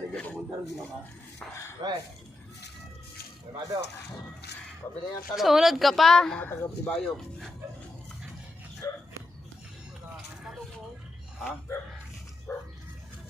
Kaya naging papunta rin ginawa. Pre, Mado, pabili ng talong. Sunod ka pa. Mga taga-Tibayog. Ha?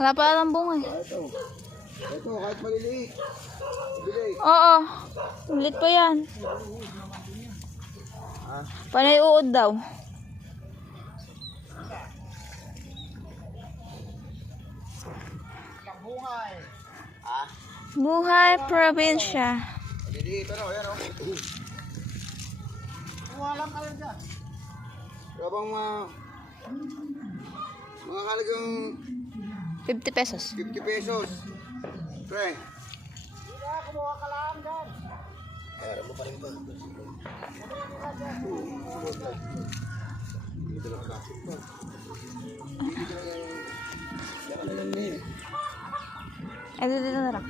Wala pa lang bunga eh. Ito. Ito, kahit maliliit. Bili. Oo. Ulit pa yan. Ha? Panay uod daw. Bungay. Ha? Buhay probinsya. Maliliit, ano? Ayan, o. Walang kayo dyan. Kabang mga halagang 50 pesos. 50 pesos. Pre. Kumuha ka lang dyan. Kaya mo pa rin ito. Dito lang kasip mo. Dito lang niya. Ay, dito na lang.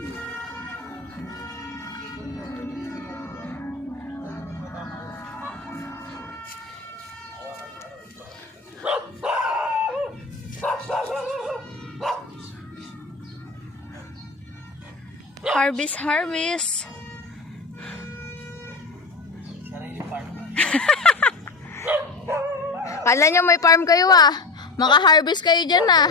Harvest, harvest. Kala nyo may farm kayo ah. Maka-harvest kayo dyan ah.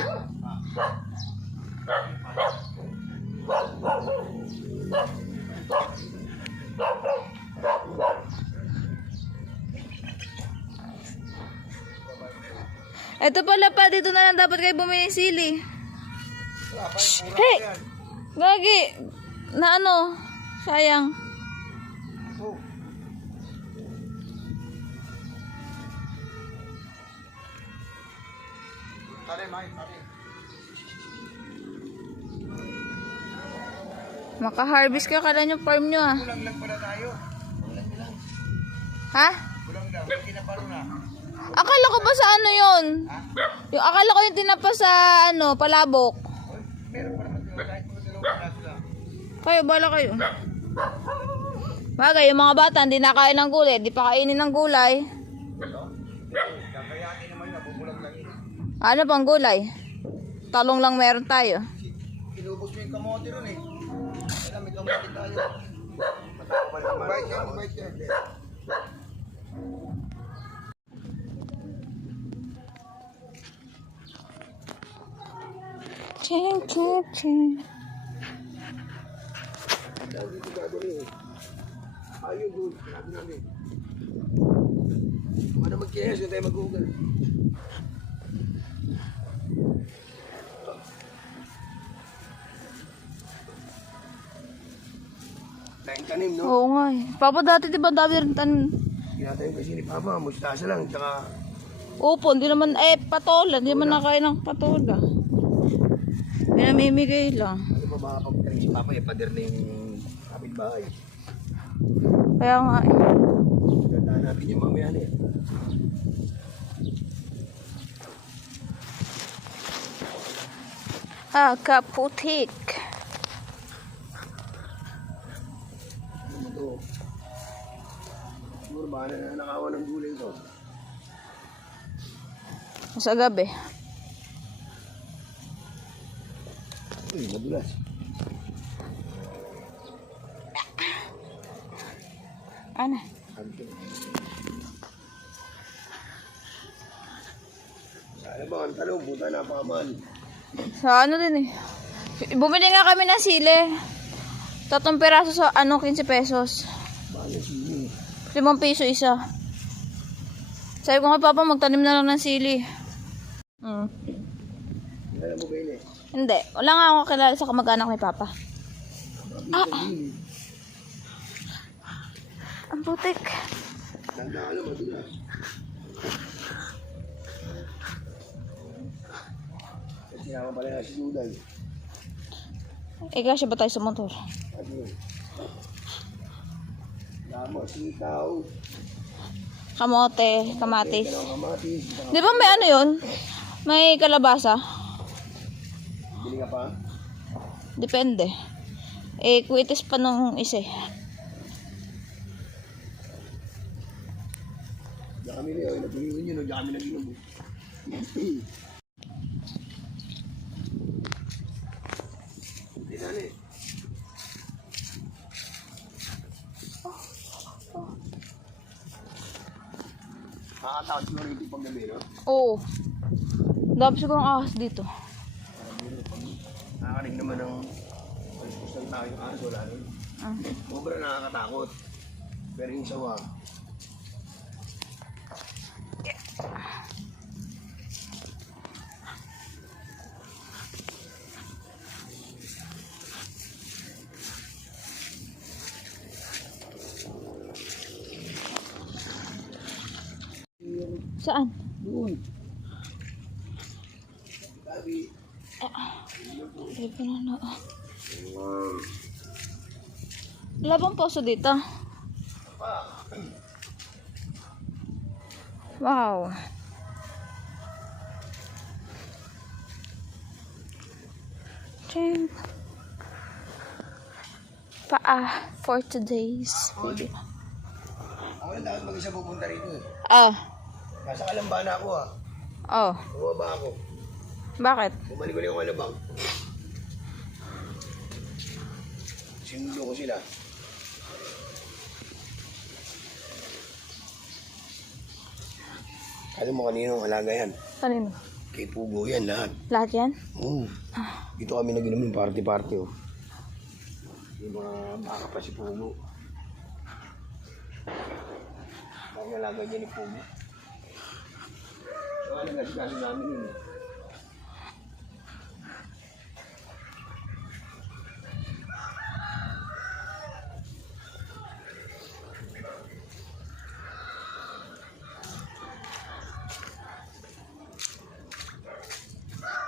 Ito pala pa, dito na lang dapat kayo bumili ng sili. Hey! Gagi! Na ano? Sayang. Tari, Mike, tari. Maka-harvest ka, kala nyo farm nyo ah. Kulang lang pala tayo. Kulang lang. Ha? Kulang lang. Kinaparo na. Akala ko ba sa ano yun? Yung akala ko yung tinapa sa ano, palabok. Meron pa naman sila. Kahit mga dalawang pala sila. Kayo, bala kayo. Bagay, yung mga bata hindi nakain ng gulay, di pa kainin ng gulay. Kakayatin naman yun. Bubulag lang yun. Ano pang gulay? Talong lang meron tayo. Inubos mo yung kamote ron eh. Kaya may kamote tayo. Mabait yan, mabait yan. Ching, ching, ching. Dito gagawin eh. Ayun doon. Sinabi namin. Ano mag-kiyas kung tayo mag-google. Tayong tanim, no? Oo nga eh. Papa dati diba dami rin tanim? Kinatayin kasi ni Papa, mustasa lang, tsaka Opo, hindi naman, patola. Hindi naman nakain ng patola. Pinamimigay lang. ano pa makapagtanim si Papa, pader na yung kapitbahay. Kaya nga eh. Gandaan natin yung mamaya na eh. Ah, kaputik. Ano to? Siguro ba na nakawa ng gulay ito? Sa gabi. Uy, madulas. Ano? Sana ba ang talong, puta napakamal. Sa ano din eh. Bumili nga kami ng sili. 3 peraso sa 15 pesos. Bakit sili? 5 piso isa. Sabi ko nga papa magtanim na lang ng sili. Alam mo ba yun eh? Hindi. Wala nga ako kilala sa kamag-anak ni papa. Ang putik. Tandaan naman, madulas. Kasi naman pala na si Dudan. Kasya ba tayo sa motor? Ano yun? Damo, sitaw. Kamote, kamatis. Dalawang kamatis. Di ba may ano yun? May kalabasa? Bili ka pa? Depende. Kuitis pa nung isa eh. Diyan kami na yun. Nagpiliin yun. Diyan kami nag-inom. nakakatakot siguro dito pag gabi, no? Oo. Dami siguro ang ahas dito. Nakakanig naman ng palis ng tao yung aso, wala rin. Ah. Sobra nakakatakot. Pero yung sawa, Saan? doon. Ay, na. Wala bang poso dito? Wow. Ching. Paa for today's video. Ako lang dapat mag-isa pupunta rito eh. Ah. Nasa Kalamba na ako ah. Oh. Bumaba ako. Bakit? Bumalik ko yung Alabang. Sinulo ko sila. Alam mo kaninong alaga yan? Kanino? Kay Pugo yan lahat. Lahat yan? Oo. Dito kami nag-inom yung party-party oh. Yung mga baka pa si Pugo. Ang alaga dyan ni Pugo. So ano nagkasi namin yun eh.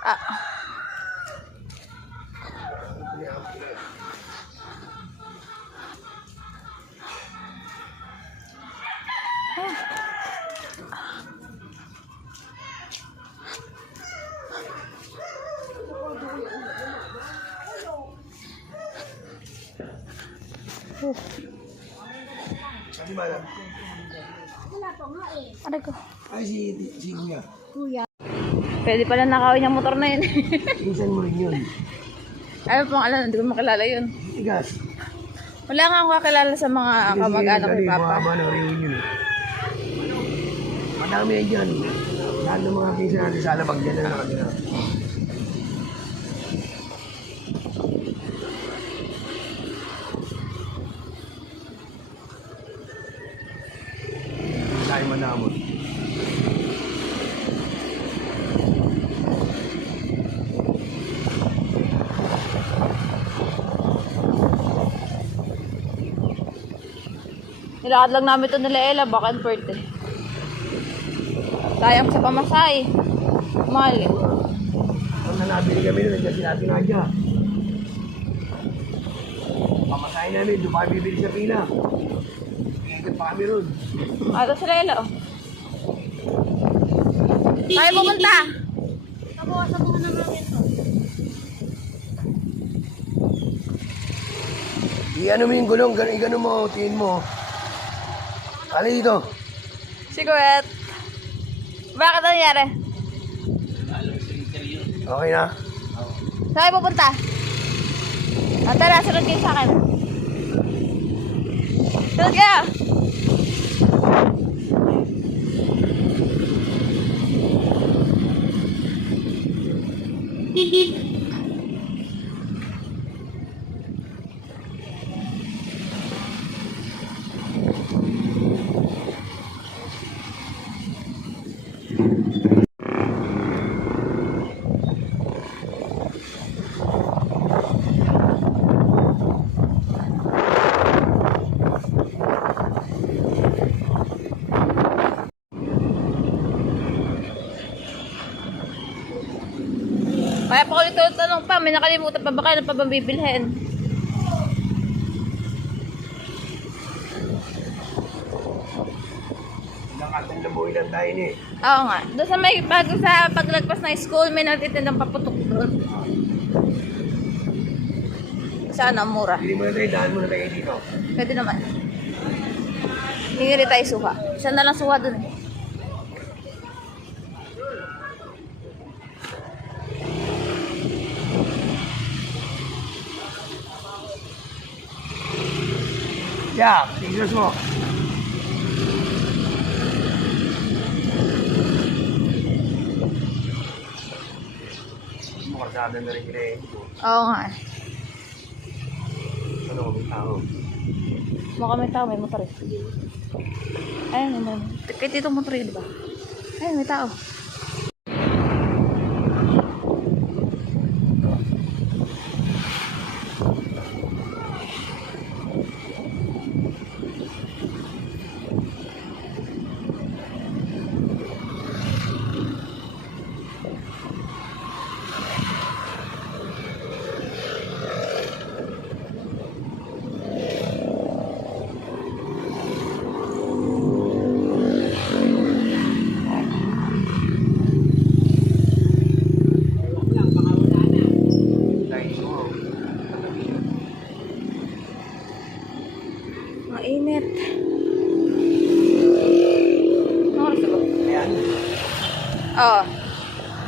Ah. Kasi malam. Aray ko. Ay si Kuya. Pwede pala nakawin yung motor na yun. Pinsan mo rin yun. Ano pong alam, hindi ko makilala yun. Igas. Wala nga ako kakilala sa mga kamag-anak ni Papa. Mga ano, reunion eh. Madami yan dyan. Lahat ng mga pinsan natin sa Alabang dyan na nakatira. Tayo manamon. Nilakad lang namin ito nila Ella, back and forth eh. Sayang sa pamasay. Mahal eh. Ang nanabili kami nun, nandiyan si Ate Nadia. Pamasahin namin, doon pa kami bibili sa pila. Ikot pa kami ron. Ito sila Ella oh. Tayo pupunta. Nabawasan mo na namin ito. I-ano mo yung gulong, gano'n mo, tiin mo. Kali dito. Si Kuwet. Bakit ang nangyari? Okay na? Saan kayo pupunta? Tara, sunod kayo sa akin. Sunod kayo! Kaya pa ko ito tanong pa, may nakalimutan pa ba kayo na pa bang bibilhin? Nakatang labuhin lang tayo ni. Oo nga. Doon sa may bago sa paglagpas ng school, may nagtitindang paputok doon. Sana mura. Hindi mo na tayo, daan mo na tayo dito. Pwede naman. Hingi rin tayo suha. Isa na lang suha doon eh. Yeah, tignan mo. Kalsada na rin rin. Oo nga eh. Ano kami tao? Baka may tao, may motor eh. Ayun, may motor. Kahit dito motor yun, diba? Ayun, may tao. Mainit. Ano oras na ba? Ayan. Oo.